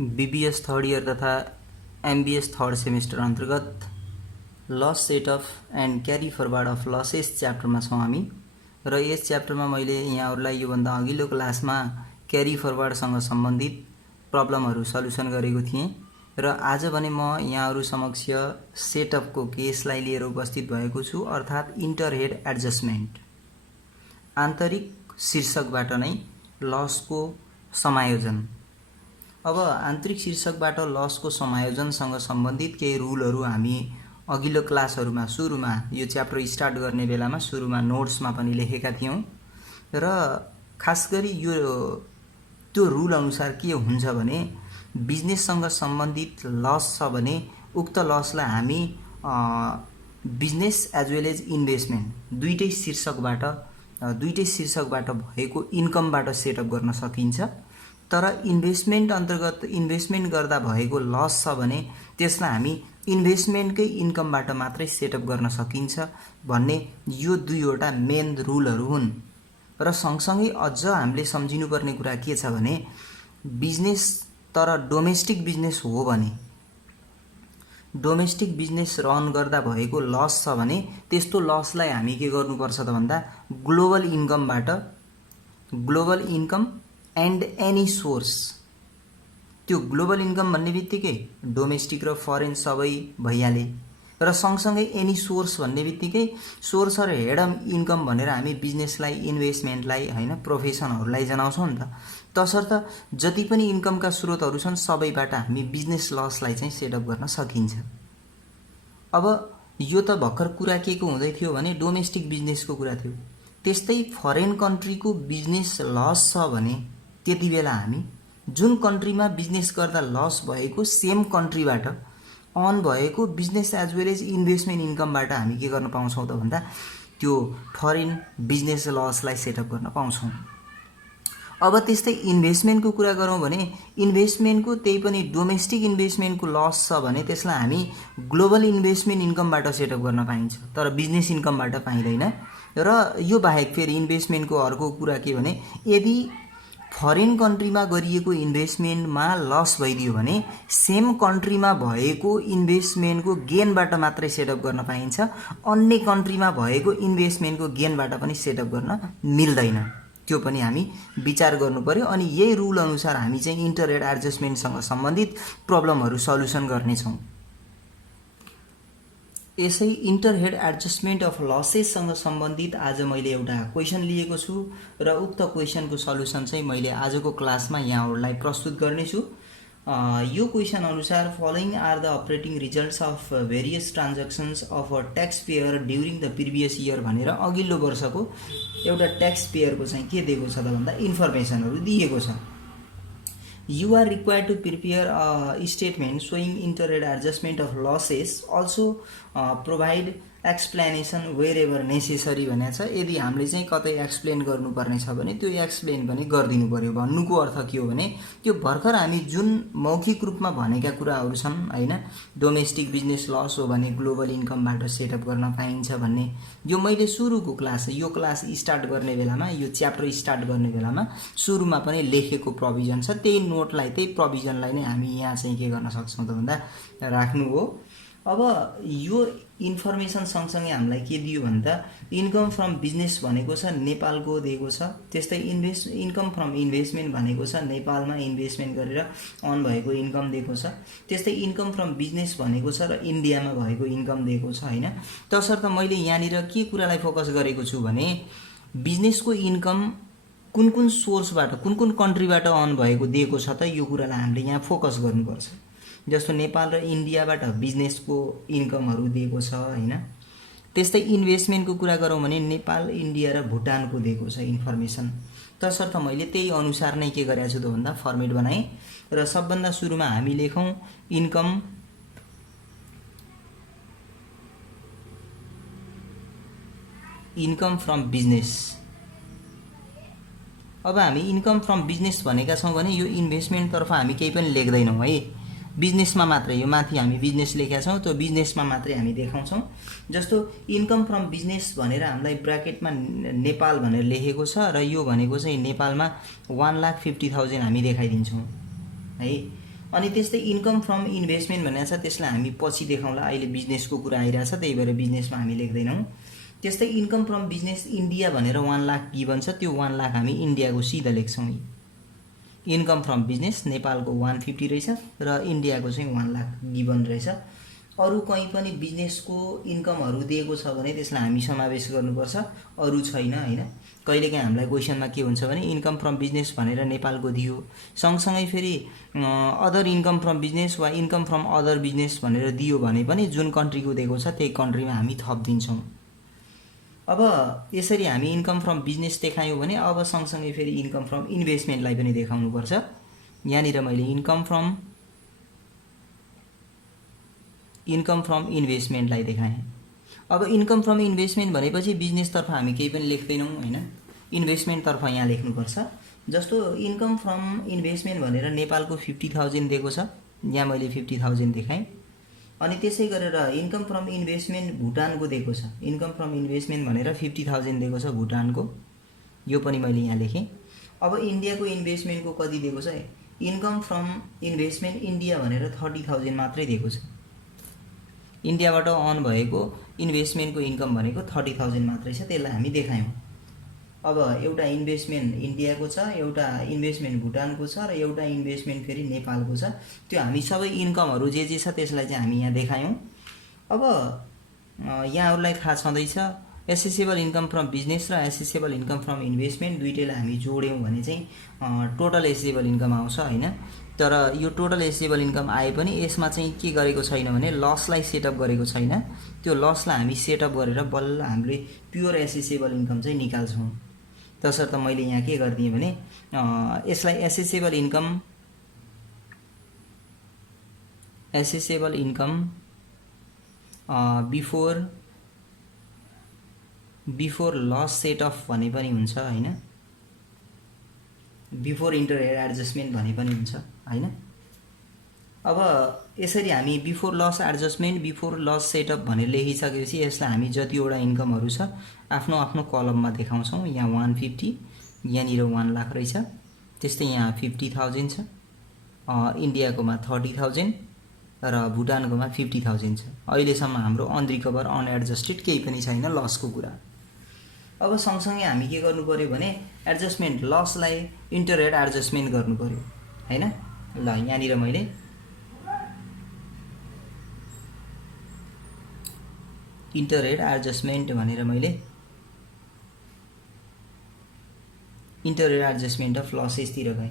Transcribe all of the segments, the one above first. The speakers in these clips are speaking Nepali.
बीबीएस थर्ड इयर तथा एमबीएस थर्ड सेमेस्टर अंतर्गत loss set off and carry forward of losses च्याप्टरमा छौँ हामी र यस च्याप्टरमा मैले यहाँहरूलाई योभन्दा अघिल्लो क्लासमा क्यारी फरवर्डसँग सम्बन्धित प्रब्लमहरू सल्युसन गरेको थिएँ र आज भने म यहाँहरू समक्ष सेटअपको केसलाई लिएर उपस्थित भएको छु, अर्थात् इन्टरहेड एडजस्टमेन्ट। आन्तरिक शीर्षकबाट नै लसको समायोजन। अब आन्तरिक शीर्षकबाट लसको समायोजनसँग सम्बन्धित केही रुलहरू हामी अघिल्लो क्लासहरूमा सुरुमा यो च्याप्टर स्टार्ट गर्ने बेलामा सुरुमा नोट्समा पनि लेखेका थियौँ र खास गरी यो त्यो रुल अनुसार के हुन्छ भने बिजनेससँग सम्बन्धित लस छ भने उक्त लसलाई हामी business as well as investment दुईटै शीर्षकबाट भएको इन्कमबाट सेटअप गर्न सकिन्छ। तर इन्भेस्टमेन्ट अन्तर्गत इन्भेस्टमेन्ट गर्दा भएको लस छ भने त्यसलाई हामी इन्भेस्टमेन्टकै इन्कमबाट मात्रै सेटअप गर्न सकिन्छ भन्ने यो दुईवटा मेन रुलहरू हुन्। र सँगसँगै अझ हामीले सम्झिनुपर्ने कुरा के छ भने बिजनेस तर डोमेस्टिक बिजनेस हो भने डोमेस्टिक बिजनेस रन गर्दा भएको लस छ भने त्यस्तो लसलाई हामी के गर्नुपर्छ त भन्दा global income and any source. त्यो ग्लोबल इन्कम भन्ने बित्तिकै डोमेस्टिक र फरेन सबै भइहाले र सँगसँगै एनी सोर्स भन्ने बित्तिकै सोर्स र हेड इन्कम भनेर हामी बिजनेसलाई इन्भेस्टमेन्टलाई होइन प्रोफेसनहरूलाई जनाउँछौँ नि त। तसर्थ जति पनि इन्कमका स्रोतहरू छन् सबैबाट हामी बिजनेस लसलाई चाहिँ सेटअप गर्न सकिन्छ। अब यो त भर्खर कुरा के को हुँदै थियो भने डोमेस्टिक बिजनेसको कुरा थियो। त्यस्तै फरेन कन्ट्रीको बिजनेस लस छ भने त्यति बेला हामी जुन कन्ट्रीमा बिजनेस गर्दा लस भएको सेम कन्ट्रीबाट अन भएको business as well as investment इन्कमबाट हामी के गर्न पाउँछौँ त भन्दा त्यो फरेन बिजनेस लसलाई सेटअप गर्न पाउँछौँ। अब त्यस्तै इन्भेस्टमेन्टको कुरा गरौँ भने इन्भेस्टमेन्टको त्यही पनि डोमेस्टिक इन्भेस्टमेन्टको लस छ भने त्यसलाई हामी ग्लोबल इन्भेस्टमेन्ट इन्कमबाट सेटअप गर्न पाइन्छ, तर बिजनेस इन्कमबाट पाइँदैन। र यो बाहेक फेरि इन्भेस्टमेन्टको अर्को कुरा के भने यदि फरेन कन्ट्रीमा गरिएको इन्भेस्टमेन्टमा लस भइदियो भने सेम कन्ट्रीमा भएको इन्भेस्टमेन्टको गेनबाट मात्रै सेटअप गर्न पाइन्छ, अन्य कन्ट्रीमा भएको इन्भेस्टमेन्टको गेनबाट पनि सेटअप गर्न मिल्दैन। त्यो पनि हामी विचार गर्नु पर्यो। अनि यही रुल अनुसार हामी चाहिँ इन्टरहेड एडजस्टमेन्टसँग सम्बन्धित प्रब्लमहरू सल्युसन गर्नेछौँ। यसै इन्टरहेड एडजस्टमेन्ट अफ लसेससँग सम्बन्धित आज मैले एउटा क्वेसन लिएको छु र उक्त क्वेसनको सल्युसन चाहिँ मैले आजको क्लासमा यहाँहरूलाई प्रस्तुत गर्नेछु। यो क्वेसन अनुसार following are the operating results of various transactions of a tax payer during the previous year भनेर अघिल्लो वर्षको एउटा ट्याक्स पेयरको चाहिँ के दिएको छ त भन्दा इन्फर्मेसनहरू दिएको छ। You are required to prepare a statement showing inter-head adjustment of losses. Also provide explanation wherever necessary भनेको छ। यदि हामीले चाहिँ कतै एक्सप्लेन गर्नुपर्ने छ भने त्यो एक्सप्लेन पनि गरिदिनु पर्यो। भन्नुको अर्थ के हो भने त्यो भर्खर हामी जुन मौखिक रूपमा भनेका कुराहरू छन् हैन, डोमेस्टिक बिजनेस लस हो भने ग्लोबल इन्कमबाट सेटअप गर्न पाइन्छ भन्ने यो मैले सुरुको क्लास यो क्लास स्टार्ट गर्ने बेलामा यो च्याप्टर स्टार्ट गर्ने बेलामा सुरुमा पनि लेखेको प्रोभिजन छ। त्यही नोटलाई त्यही प्रोभिजनलाई नै हामी यहाँ चाहिँ के गर्न सक्छौँ त भन्दा राख्नु हो। अब यो इन्फर्मेसन सँगसँगै हामीलाई के दियो भन्दा इन्कम फ्रम बिजनेस भनेको छ नेपालको दिएको छ। त्यस्तै इन्कम फ्रम इन्भेस्टमेन्ट भनेको छ नेपालमा इन्भेस्टमेन्ट गरेर अन भएको इन्कम दिएको छ। त्यस्तै इन्कम फ्रम बिजनेस भनेको छ र इन्डियामा भएको इन्कम दिएको छ हैन। तसर्थ मैले यहाँनिर के कुरालाई फोकस गरेको छु भने बिजनेसको इन्कम कुन कुन सोर्सबाट कुन कुन कन्ट्रीबाट अन भएको दिएको छ त यो कुरालाई हामीले यहाँ फोकस गर्नुपर्छ। जस्तो नेपाल र इन्डियाबाट बिजनेसको इन्कमहरू दिएको छ हैन। त्यस्तै इन्भेस्टमेन्टको कुरा गरौँ भने नेपाल, इन्डिया र भुटानको दिएको छ इन्फर्मेसन। तसर्थ मैले त्यही अनुसार नै के गरेको छु त भन्दा फर्मेट बनाएँ र सबभन्दा सुरुमा हामी लेखौँ इन्कम फ्रम बिजनेस। अब हामी इन्कम फ्रम बिजनेस भनेका छौँ भने यो इन्भेस्टमेन्टतर्फ हामी केही पनि लेख्दैनौँ है, बिजनेसमा मात्रै यो माथि हामी बिजनेस लेखेका छौँ त्यो बिजनेसमा मात्रै हामी देखाउँछौँ। जस्तो इन्कम फ्रम बिजनेस भनेर हामीलाई ब्र्याकेटमा नेपाल भनेर लेखेको छ र यो भनेको चाहिँ नेपालमा 1,50,000 हामी देखाइदिन्छौँ है। अनि त्यस्तै इन्कम फ्रम इन्भेस्टमेन्ट भनेको छ, त्यसलाई हामी पछि देखाउँला। अहिले बिजनेसको कुरा आइरहेछ, त्यही भएर बिजनेसमा हामी लेख्दैनौँ। त्यस्तै इन्कम फ्रम बिजनेस इन्डिया भनेर 1 लाख गिभन छ, त्यो 1 लाख हामी इन्डियाको सिधा लेख्छौँ। इन्कम फ्रम बिजनेस नेपालको 150 रहेछ र इन्डियाको चाहिँ 1 लाख गिभन रहेछ। अरू कहीँ पनि बिजनेसको इन्कमहरू दिएको छ भने त्यसलाई हामी समावेश गर्नुपर्छ, अरू छैन हैन। कहिलेकाहीँ हामीलाई क्वेसनमा के हुन्छ भने इन्कम फ्रम बिजनेस भनेर नेपालको दियो, सँगसँगै फेरि अदर इन्कम फ्रम बिजनेस वा इन्कम फ्रम अदर बिजनेस भनेर दियो भने पनि जुन कन्ट्रीको दिएको छ त्यही कन्ट्रीमा हामी थपिदिन्छौँ। अब यसरी हामी इन्कम फ्रम बिजनेस देखायौँ भने अब सँगसँगै फेरि इन्कम फ्रम इन्भेस्टमेन्टलाई पनि देखाउनुपर्छ। यहाँनिर मैले इन्कम फ्रम इन्भेस्टमेन्टलाई देखाएँ। अब इन्कम फ्रम इन्भेस्टमेन्ट भनेपछि बिजनेसतर्फ हामी केही पनि लेख्दैनौँ हैन, इन्भेस्टमेन्टतर्फ यहाँ लेख्नुपर्छ। जस्तो इन्कम फ्रम इन्भेस्टमेन्ट भनेर नेपालको 50,000 दिएको छ, यहाँ मैले 50,000 देखाएँ। अनि त्यसै गरेर इन्कम फ्रम इन्भेस्टमेन्ट भुटानको दिएको छ, इन्कम फ्रम इन्भेस्टमेन्ट भनेर 50,000 दिएको छ भुटानको, यो पनि मैले यहाँ लेखेँ। अब इन्डियाको इन्भेस्टमेन्टको कति दिएको छ, इन्कम फ्रम इन्भेस्टमेन्ट इन्डिया भनेर 30,000 मात्रै दिएको छ। इन्डियाबाट अन भएको इन्भेस्टमेन्टको इन्कम भनेको 30,000 मात्रै छ, त्यसलाई हामी देखायौँ। अब एउटा इन्भेस्टमेन्ट इन्डियाको छ, एउटा इन्भेस्टमेन्ट भुटानको छ र एउटा इन्भेस्टमेन्ट फेरि नेपालको छ। त्यो हामी सबै इन्कमहरू जे जे छ त्यसलाई चाहिँ हामी यहाँ देखायौँ। अब यहाँहरूलाई थाहा छँदैछ एसेसेबल इन्कम फ्रम बिजनेस र एसेसेबल इन्कम फ्रम इन्भेस्टमेन्ट दुईटैलाई हामी जोड्यौँ भने चाहिँ टोटल एसेसेबल इन्कम आउँछ हैन। तर यो टोटल एसेसेबल इन्कम आए पनि यसमा चाहिँ के गरेको छैन भने लसलाई सेटअप गरेको छैन। त्यो लसलाई हामी सेटअप गरेर बल्ल हामीले प्योर एसेसेबल इन्कम चाहिँ निकाल्छौँ। तसर्थ मैले यहाँ के गरिदिएँ भने यसलाई assessable income before loss setup भने पनि हुन्छ हैन, बिफोर इन्टरहेड एडजस्टमेन्ट भने पनि हुन्छ हैन। अब यसरी हामी before loss adjustment before loss setup भनेर लेखिसकेपछि यसलाई हामी जतिवटा इन्कमहरू छ आफ्नो आफ्नो कलममा देखाउँछौँ। यहाँ 150, यहाँनिर 1 लाख रहेछ, त्यस्तै यहाँ 50,000 छ, इन्डियाकोमा 30,000 र भुटानकोमा 50,000 छ। अहिलेसम्म हाम्रो अनरिकभर अनएडजस्टेड केही पनि छैन लसको कुरा। अब सँगसँगै हामी के गर्नु पर्यो भने एडजस्टमेन्ट लसलाई इन्टरहेड एडजस्टमेन्ट गर्नु पर्यो हैन। ल यहाँनिर मैले इन्टरहेड एडजस्टमेन्ट भनेर मैले इन्टरहेड एडजस्टमेन्ट अफ लसेसतिर गएँ।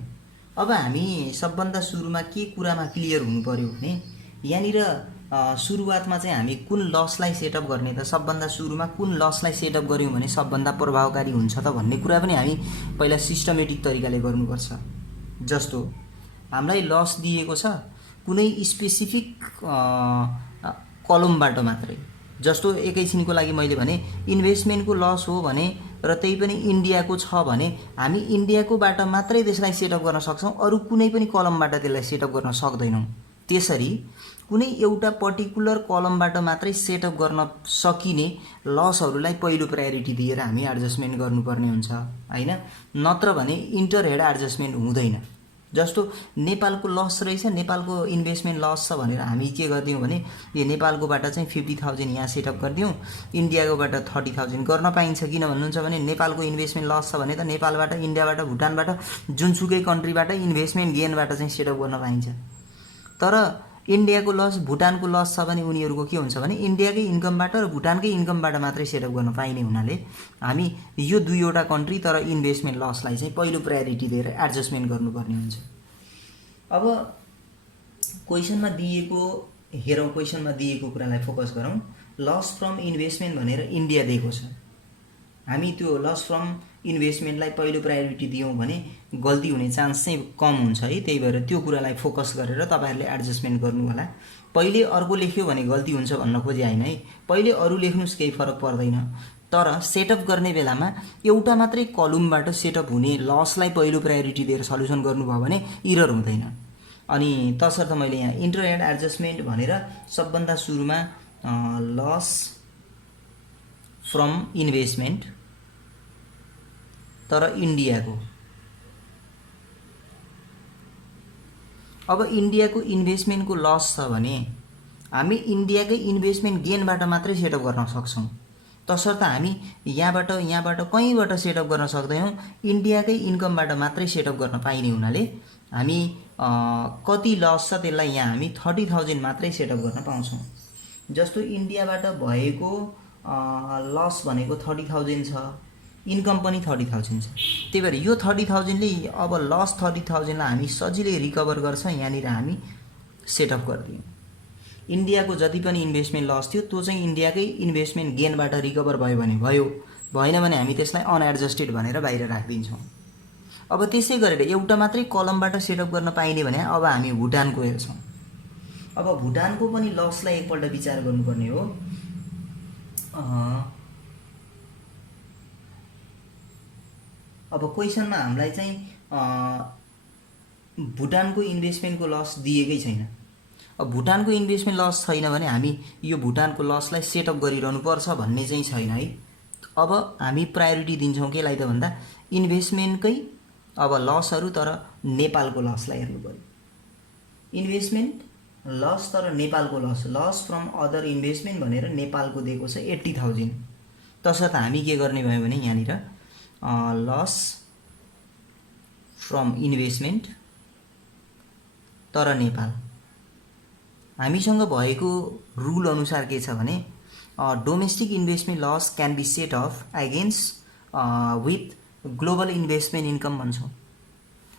अब हामी सबभन्दा सुरुमा के कुरामा क्लियर हुनु पर्यो भने यहाँनिर सुरुवातमा चाहिँ हामी कुन लसलाई सेटअप गर्ने त, सबभन्दा सुरुमा कुन लसलाई सेटअप गऱ्यौँ भने सबभन्दा प्रभावकारी हुन्छ त भन्ने कुरा पनि हामी पहिला सिस्टमेटिक तरिकाले गर्नुपर्छ। जस्तो हामीलाई लस दिएको छ कुनै स्पेसिफिक कलमबाट मात्रै, जस्तो एकैछिनको लागि मैले भने इन्भेस्टमेन्टको लस हो भने र त्यही पनि इन्डियाको छ भने हामी इन्डियाकोबाट मात्रै त्यसलाई सेटअप गर्न सक्छौँ, अरू कुनै पनि कलमबाट त्यसलाई सेटअप गर्न सक्दैनौँ। त्यसरी कुनै एउटा पर्टिकुलर कलमबाट मात्रै सेटअप गर्न सकिने लसहरूलाई पहिलो प्रायोरिटी दिएर हामी एडजस्टमेन्ट गर्नुपर्ने हुन्छ हैन, नत्र भने इन्टरहेड एडजस्टमेन्ट हुँदैन। जस्तो नेपालको लस रहेछ, नेपालको इन्भेस्टमेन्ट लस छ भनेर हामी के गरिदियौँ भने यो नेपालकोबाट चाहिँ 50,000 यहाँ सेटअप गरिदियौँ, इन्डियाकोबाट 30,000 गर्न पाइन्छ। किन भन्नुहुन्छ भने नेपालको इन्भेस्टमेन्ट लस छ भने त नेपालबाट, इन्डियाबाट, भुटानबाट जुनसुकै कन्ट्रीबाट इन्भेस्टमेन्ट गेनबाट चाहिँ सेटअप गर्न पाइन्छ। तर इन्डियाको लस भुटानको लस छ भने उनीहरूको के हुन्छ भने इन्डियाकै इन्कमबाट र भुटानकै इन्कमबाट मात्रै सेटअप गर्न पाइने हुनाले हामी यो दुईवटा कन्ट्री तर इन्भेस्टमेन्ट लसलाई चाहिँ पहिलो प्रायोरिटी दिएर एडजस्टमेन्ट गर्नुपर्ने हुन्छ। अब क्वेसनमा दिएको कुरालाई फोकस गरौँ। लस फ्रम इन्भेस्टमेन्ट भनेर इन्डिया दिएको छ, हामी त्यो लस फ्रम इन्भेस्टमेन्टलाई पहिलो प्रायोरिटी दियौँ भने गल्ती हुने चान्स चाहिँ कम हुन्छ है। त्यही भएर त्यो कुरालाई फोकस गरेर तपाईँहरूले एडजस्टमेन्ट गर्नु होला। पहिले अर्को लेख्यो भने गल्ती हुन्छ भन्न खोजे होइन है, पहिले अरू लेख्नुस् केही फरक पर्दैन। तर सेटअप गर्ने बेलामा एउटा मात्रै कलमबाट सेटअप हुने लसलाई पहिलो प्रायोरिटी दिएर सल्युसन गर्नुभयो भने इरर हुँदैन। अनि तसर्थ मैले यहाँ इन्टरहेड एडजस्टमेन्ट भनेर सबभन्दा सुरुमा लस फ्रम इन्भेस्टमेन्ट तर इन्डियाको अब इन्डियाको इन्भेस्टमेन्टको लस छ भने हामी इन्डियाकै इन्भेस्टमेन्ट गेनबाट मात्रै सेटअप गर्न सक्छौँ। तसर्थ हामी यहाँबाट कहीँबाट सेटअप गर्न सक्दैनौँ, इन्डियाकै इन्कमबाट मात्रै सेटअप गर्न पाइने हुनाले हामी कति लस छ त्यसलाई यहाँ हामी 30,000 मात्रै सेटअप गर्न पाउँछौँ। जस्तो इन्डियाबाट भएको लस भनेको 30,000 छ, इन्कम पनि 30,000 छ। त्यही भएर यो 30,000ले अब लस 30,000लाई हामी सजिलै रिकभर गर्छ, यहाँनिर हामी सेटअप गरिदियौँ। इन्डियाको जति पनि इन्भेस्टमेन्ट लस थियो त्यो चाहिँ इन्डियाकै इन्भेस्टमेन्ट गेनबाट रिकभर भयो भने भयो, भएन भने हामी त्यसलाई अनएडजस्टेड भनेर बाहिर राखिदिन्छौँ। अब त्यसै गरेर एउटा मात्रै कलमबाट सेटअप गर्न पाइने भने अब हामी भुटानको हेर्छौँ। अब भुटानको पनि लसलाई एकपल्ट विचार गर्नुपर्ने हो। अब क्वेसनमा हामीलाई चाहिँ भुटानको इन्भेस्टमेन्टको लस दिएकै छैन। अब भुटानको इन्भेस्टमेन्ट लस छैन भने हामी यो भुटानको लसलाई सेटअप गरिरहनु पर्छ भन्ने चाहिँ छैन है। अब हामी प्रायोरिटी दिन्छौँ केलाई त भन्दा इन्भेस्टमेन्टकै अब लसहरू, तर नेपालको लसलाई हेर्नु पर्यो। इन्भेस्टमेन्ट लस तर नेपालको लस फ्रम अदर इन्भेस्टमेन्ट भनेर नेपालको दिएको छ 80,000। तसर्थ हामी के गर्ने भयो भने यहाँनिर लस फ्रम इन्भेस्टमेन्ट तर नेपाल, हामीसँग भएको रुल अनुसार के छ भने domestic investment loss can be set off against with global investment income भन्छौँ।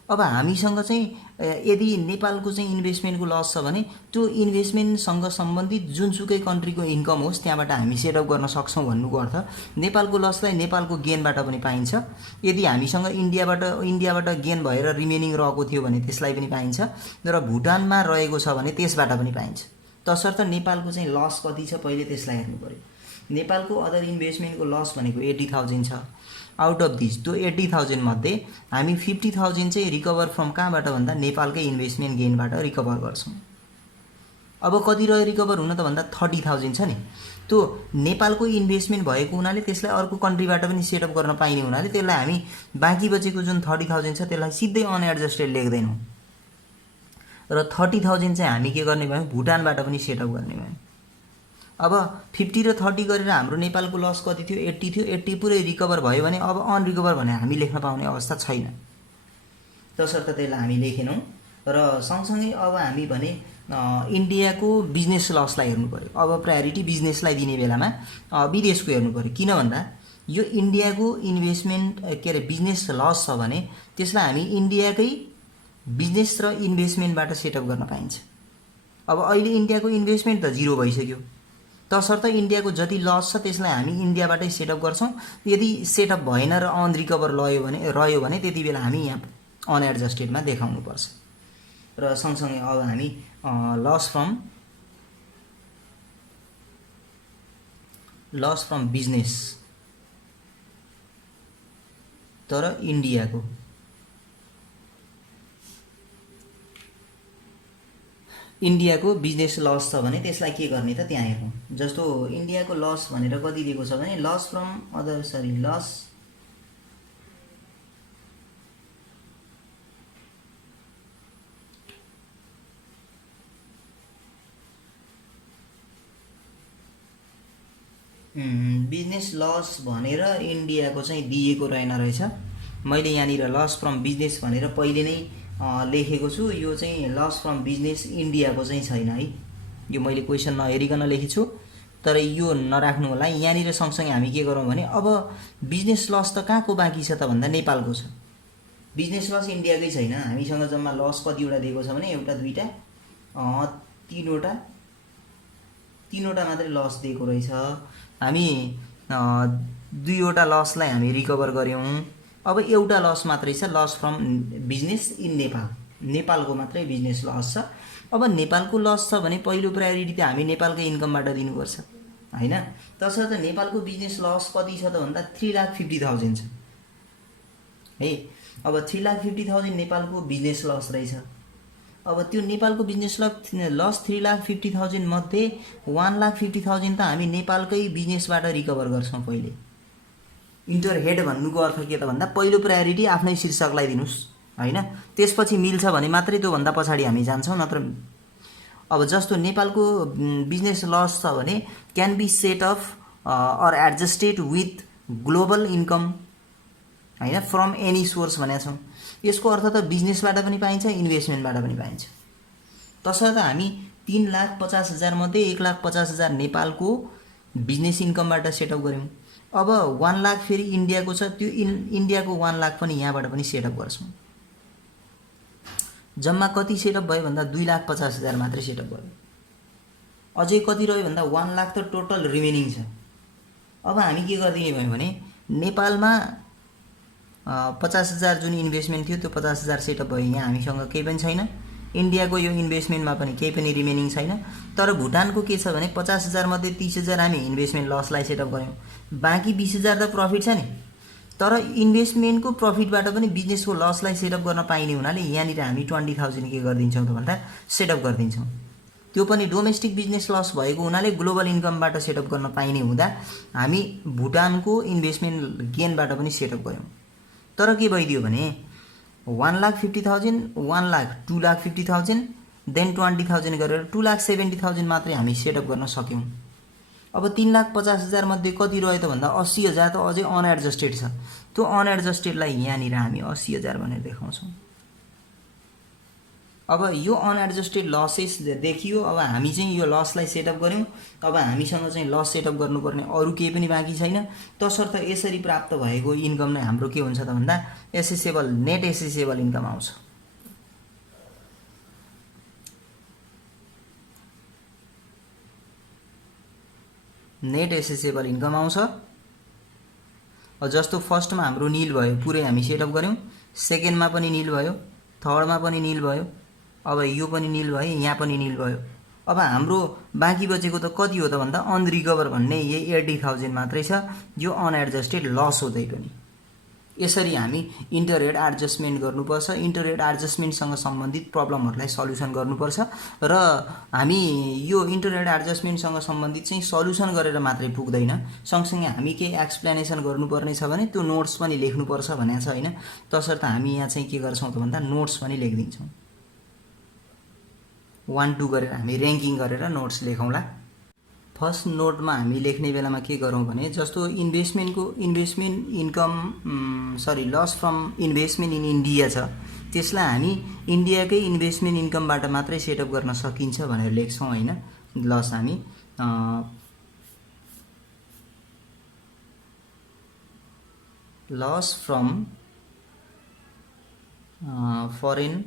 अब हामीसँग चाहिँ यदि नेपालको चाहिँ इन्भेस्टमेन्टको लस छ भने त्यो इन्भेस्टमेन्टसँग सम्बन्धित जुनसुकै कन्ट्रीको इन्कम होस् त्यहाँबाट हामी सेटअप गर्न सक्छौँ भन्नुको अर्थ नेपालको लसलाई नेपालको गेनबाट पनि पाइन्छ। यदि हामीसँग इन्डियाबाट गेन भएर रिमेनिङ रहेको थियो भने त्यसलाई पनि पाइन्छ, र भुटानमा रहेको छ भने त्यसबाट पनि पाइन्छ। तसर्थ नेपालको चाहिँ लस कति छ पहिले त्यसलाई हेर्नु पर्यो। नेपालको अदर इन्भेस्टमेन्टको लस भनेको 80,000 छ। आउट अफ दिस त्यो 80,000 मध्ये हामी 50,000 चाहिँ रिकभर फ्रम कहाँबाट भन्दा नेपालकै इन्भेस्टमेन्ट गेनबाट रिकभर गर्छौँ। अब कति रह्यो रिकभर हुन त भन्दा 30,000 छ नि, त्यो नेपालको इन्भेस्टमेन्ट भएको हुनाले त्यसलाई अर्को कन्ट्रीबाट पनि सेटअप गर्न पाइने हुनाले त्यसलाई हामी बाँकी बचेको जुन 30,000 छ त्यसलाई सिधै अनएडजस्टेड लेख्दैनौँ, र 30,000 चाहिँ हामी के गर्ने भयो भुटानबाट पनि सेटअप गर्ने भयो। अब 50 र 30 गरेर हाम्रो नेपालको लस कति थियो 80 थियो, 80 पुरै रिकभर भयो भने अब अनरिकभर भने हामी लेख्न पाउने अवस्था छैन। तसर्थ त्यसलाई हामी लेखेनौँ। र सँगसँगै अब हामी भने इन्डियाको बिजनेस लसलाई हेर्नु पर्यो। अब प्रायोरिटी बिजनेसलाई दिने बेलामा विदेशको हेर्नु पर्यो। किन भन्दा यो इन्डियाको इन्भेस्टमेन्ट बिजनेस लस छ भने त्यसलाई हामी इन्डियाकै बिजनेस र इन्भेस्टमेन्टबाट सेटअप गर्न पाइन्छ। अब अहिले इन्डियाको इन्भेस्टमेन्ट त 0 भइसक्यो, तसर्थ इन्डियाको जति लस छ त्यसलाई हामी इन्डियाबाटै सेटअप गर्छौँ। यदि सेटअप भएन र अनरिकभर रह्यो भने त्यति बेला हामी यहाँ अनएडजस्टेडमा देखाउनुपर्छ। र सँगसँगै अब हामी लस फ्रम बिजनेस तर इन्डियाको बिजनेस लस छ भने त्यसलाई के गर्ने त त्यहाँ हेरौँ। जस्तो इन्डियाको लस भनेर कति दिएको छ भने लस बिजनेस लस भनेर इन्डियाको चाहिँ दिएको रहेन रहेछ। मैले यहाँनिर लस फ्रम बिजनेस भनेर पहिले नै लेखेको छु। यो चाहिँ लस फ्रम बिजनेस इन्डियाको चाहिँ छैन है, यो मैले क्वेसन नहेरिकन लेखेछु, तर यो नराख्नु होला। यहाँनिर सँगसँगै हामी के गरौँ भने अब बिजनेस लस त कहाँको बाँकी छ त भन्दा नेपालको छ। बिजनेस लस इन्डियाकै छैन। हामीसँग जम्मा लस कतिवटा दिएको छ भने एउटा दुईवटा तीनवटा मात्रै लस दिएको रहेछ। हामी 2वटा लसलाई हामी रिकभर गऱ्यौँ। अब एउटा लस मात्रै छ, लस फ्रम बिजनेस इन नेपालको मात्रै बिजनेस लस छ। अब नेपालको लस छ भने पहिलो प्रायोरिटी त हामी नेपालकै इन्कमबाट दिनुपर्छ हैन। तसर्थ नेपालको बिजनेस लस कति छ त भन्दा 3,50,000 छ है। अब 3,50,000 नेपालको बिजनेस लस रहेछ। अब त्यो नेपालको बिजनेस लस 3,50,000 मध्ये 1,50,000 त हामी नेपालकै बिजनेसबाट रिकभर गर्छौँ पहिले। इन्टर हेड भन्नुको अर्थ के त भन्दा पहिलो प्रायोरिटी आफ्नै शीर्षकलाई दिनुस्, हैन। त्यसपछि मिल्छ भने मात्रै त्योभन्दा पछाडि हामी जान्छौँ, नत्र अब जस्तो नेपालको बिजनेस लस छ भने can be set off or adjusted with global income हैन फ्रम एनी सोर्स भनेको छौँ। यसको अर्थ त बिजनेसबाट पनि पाइन्छ, इन्भेस्टमेन्टबाट पनि पाइन्छ। तसर्थ हामी 3,50,000 मध्ये 1,50,000 नेपालको बिजनेस इन्कमबाट सेटअप गऱ्यौँ। अब 1 लाख फेरि इन्डियाको छ, त्यो इन्डियाको 1 लाख पनि यहाँबाट पनि सेटअप गर्छौँ। जम्मा कति सेटअप भयो भन्दा 2,50,000 मात्रै सेटअप भयो। अझै कति रह्यो भन्दा 1 लाख त टोटल रिमेनिङ छ। अब हामी के गरिदिने भयो भने नेपालमा 50,000 जुन इन्भेस्टमेन्ट थियो त्यो 50,000 सेटअप भयो, यहाँ हामीसँग केही पनि छैन। इन्डियाको यो इन्भेस्टमेन्टमा पनि केही पनि रिमेनिङ छैन। तर भुटानको के छ भने 50,000 मध्ये 30,000 हामी इन्भेस्टमेन्ट लसलाई सेटअप गऱ्यौँ, बाँकी 20,000 त प्रफिट छ नि। तर इन्भेस्टमेन्टको प्रफिटबाट पनि बिजनेसको लसलाई सेटअप गर्न पाइने हुनाले यहाँनिर हामी 20,000 के गरिदिन्छौँ त भन्दा सेटअप गरिदिन्छौँ। त्यो पनि डोमेस्टिक बिजनेस लस भएको हुनाले ग्लोबल इन्कमबाट सेटअप गर्न पाइने हुँदा हामी भुटानको इन्भेस्टमेन्ट गेनबाट पनि सेटअप गऱ्यौँ। तर के भइदियो भने 1,50,000, 1 लाख, 2,50,000, देन 20,000 गरेर 2,70,000 मात्रै हामी सेटअप गर्न सक्यौँ। अब 3,50,000 मध्ये कति रह्यो त भन्दा 80,000 त अझै अनएडजस्टेड छ। त्यो अनएडजस्टेडलाई यहाँनिर हामी 80,000 भनेर देखाउँछौँ। अब यो अनएडजस्टेड लसेस देखियो। अब हामी चाहिँ यो लसलाई सेटअप गऱ्यौँ। अब हामीसँग चाहिँ लस सेटअप गर्नुपर्ने अरू केही पनि बाँकी छैन। तसर्थ यसरी प्राप्त भएको इन्कम नै हाम्रो के हुन्छ त भन्दा एसेसेबल, नेट एसेसेबल इन्कम आउँछ। नेट एसेसेबल इन्कम आउँछ। जस्तो फर्स्टमा हाम्रो निल भयो, पुरै हामी सेटअप गऱ्यौँ। सेकेन्डमा पनि निल भयो, थर्डमा पनि निल भयो, अब यो पनि निल भयो, यहाँ पनि निल भयो। अब हाम्रो बाँकी बचेको त कति हो त भन्दा अनरिकभर भन्ने यही 80,000 मात्रै छ। यो अनएडजस्टेड लस हो त्यही पनि। यसरी हामी इन्टरहेड एडजस्टमेन्ट गर्नुपर्छ। इन्टरहेड एडजस्टमेन्टसँग सम्बन्धित प्रब्लमहरूलाई सल्युसन गर्नुपर्छ। र हामी यो इन्टरहेड एडजस्टमेन्टसँग सम्बन्धित चाहिँ सल्युसन गरेर मात्रै पुग्दैन, सँगसँगै हामी केही एक्सप्लेनेसन गर्नुपर्ने छ भने त्यो नोट्स पनि लेख्नुपर्छ भनेको छ हैन। तसर्थ हामी यहाँ चाहिँ के गर्छौँ त भन्दा नोट्स पनि लेखिदिन्छौँ। 1 2 गरेर हामी र्याङ्किङ गरेर नोट्स लेखौँला। फर्स्ट नोटमा हामी लेख्ने बेलामा के गरौँ भने जस्तो investment income loss from investment in India छ, त्यसलाई हामी इन्डियाकै इन्भेस्टमेन्ट इन्कमबाट मात्रै सेटअप गर्न सकिन्छ भनेर लेख्छौँ हैन। लस हामी loss from foreign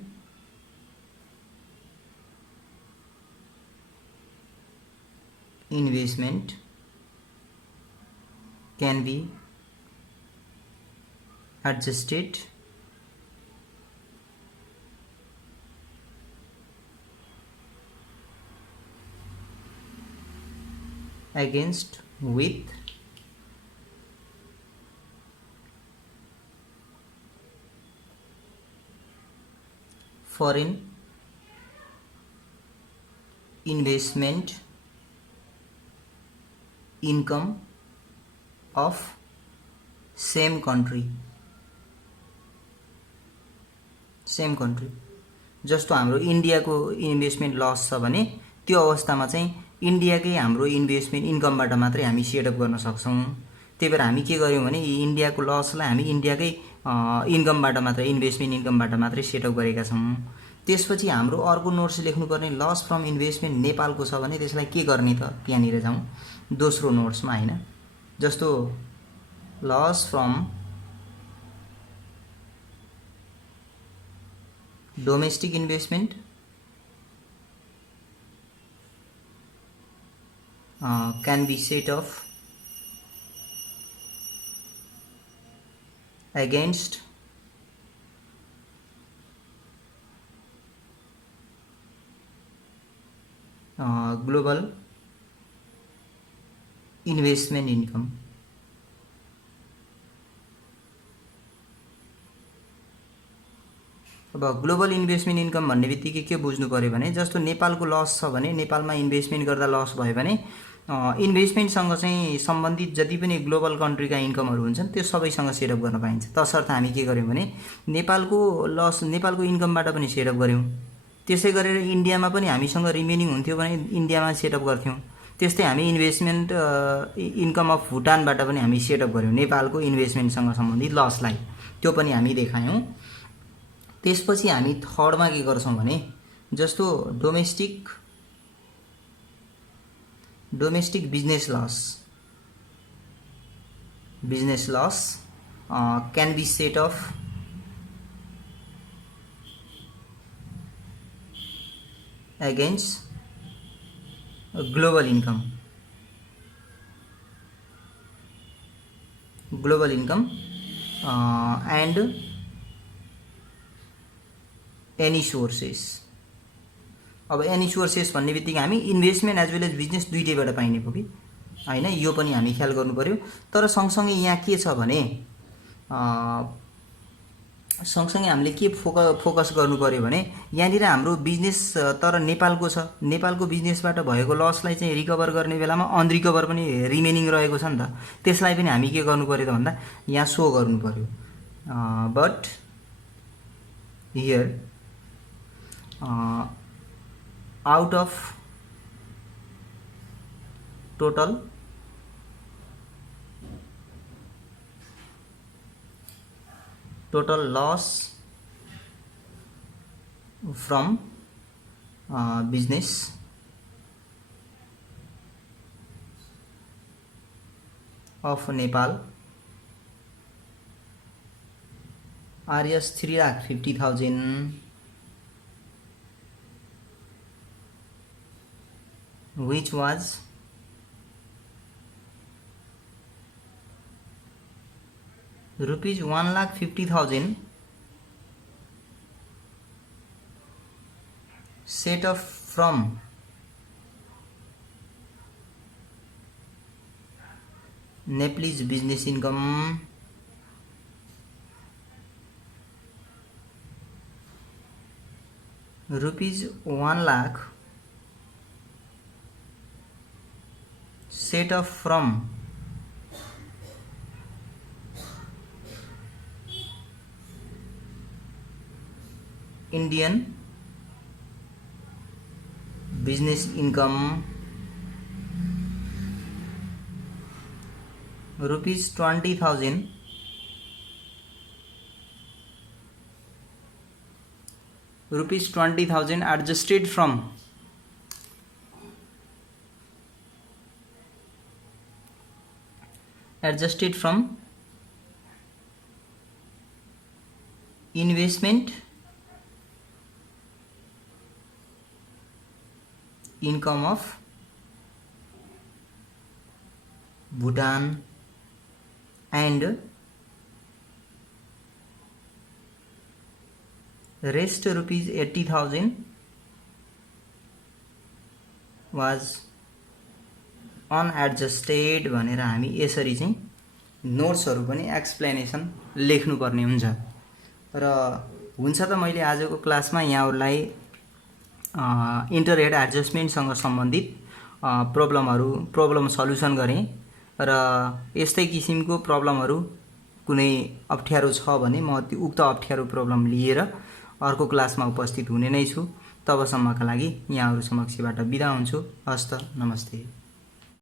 investment can be adjusted against with foreign investment income of same country. जस्तो हाम्रो इन्डियाको इन्भेस्टमेन्ट लस छ भने त्यो अवस्थामा चाहिँ इन्डियाकै हाम्रो इन्भेस्टमेन्ट इन्कमबाट मात्रै हामी सेटअप गर्न सक्छौँ। त्यही भएर हामी के गर्यौँ भने इन्डियाको लसलाई हामी इन्डियाकै इन्कमबाट मात्रै, इन्भेस्टमेन्ट इन्कमबाट मात्रै सेटअप गरेका छौँ। त्यसपछि हाम्रो अर्को नोट्स लेख्नुपर्ने लस फ्रम इन्भेस्टमेन्ट नेपालको छ भने त्यसलाई के गर्ने त त्यहाँनिर जाउँ दोस्रो नोट्समा हैन। जस्तो loss from domestic investment can be set off against global investment income। अब ग्लोबल इन्भेस्टमेन्ट इन्कम भन्ने बित्तिकै के बुझ्नु पर्यो भने जस्तो नेपालको लस छ भने नेपालमा इन्भेस्टमेन्ट गर्दा लस भयो भने इन्भेस्टमेन्टसँग चाहिँ सम्बन्धित जति पनि ग्लोबल कन्ट्रीका इन्कमहरू हुन्छन् त्यो सबैसँग सेटअप गर्न पाइन्छ। तसर्थ हामी के गर्यौँ भने नेपालको इन्कमबाट पनि सेटअप गऱ्यौँ। त्यसै गरेर इन्डियामा पनि हामीसँग रिमेनिङ हुन्थ्यो भने इन्डियामा सेटअप गर्थ्यौँ। त्यस्तै हामी इन्भेस्टमेन्ट इन्कम अफ भुटानबाट पनि हामी सेटअप गऱ्यौँ नेपालको इन्भेस्टमेन्टसँग सम्बन्धित लसलाई, त्यो पनि हामी देखायौँ। त्यसपछि हामी थर्डमा के गर्छौँ भने जस्तो domestic business loss can be set off against global income and any sources। अब एनी सोर्सेस भन्ने बित्तिकै हामी investment as well as business दुईटैबाट पाइने भयो कि हैन, यो पनि हामी ख्याल गर्नु पर्यो। तर सँगसँगै यहाँ के छ भने सँगसँगै हामीले के फोकस गर्नु पर्यो भने यहाँनिर हाम्रो बिजनेस तर नेपालको छ, नेपालको बिजनेसबाट भएको लसलाई चाहिँ रिकभर गर्ने बेलामा अनरिकभर पनि रिमेनिङ रहेको छ नि त, त्यसलाई पनि हामी के गर्नु पर्यो त भन्दा यहाँ सो गर्नु पर्यो। But here out of total loss from business of Nepal Rs 3,50,000 which was rupees 1,50,000 set off from Nepalese business income rupees 1 lakh set off from Indian business income rupees 20,000 adjusted from investment income of Bhutan and rest rupees 80,000 was unadjusted भनेर हामी यसरी चाहिँ नोट्सहरू पनि एक्सप्लेनेसन लेख्नुपर्ने हुन्छ। र हुन्छ त मैले आजको क्लासमा यहाँहरूलाई इन्टरहेड एडजस्टमेन्टसँग सम्बन्धित प्रब्लम सल्युसन गरेँ र यस्तै किसिमको प्रब्लमहरू कुनै अप्ठ्यारो छ भने म उक्त अप्ठ्यारो प्रब्लम लिएर अर्को क्लासमा उपस्थित हुने नै छु। तबसम्मका लागि यहाँहरू समक्षबाट बिदा हुन्छु। हस्त नमस्ते।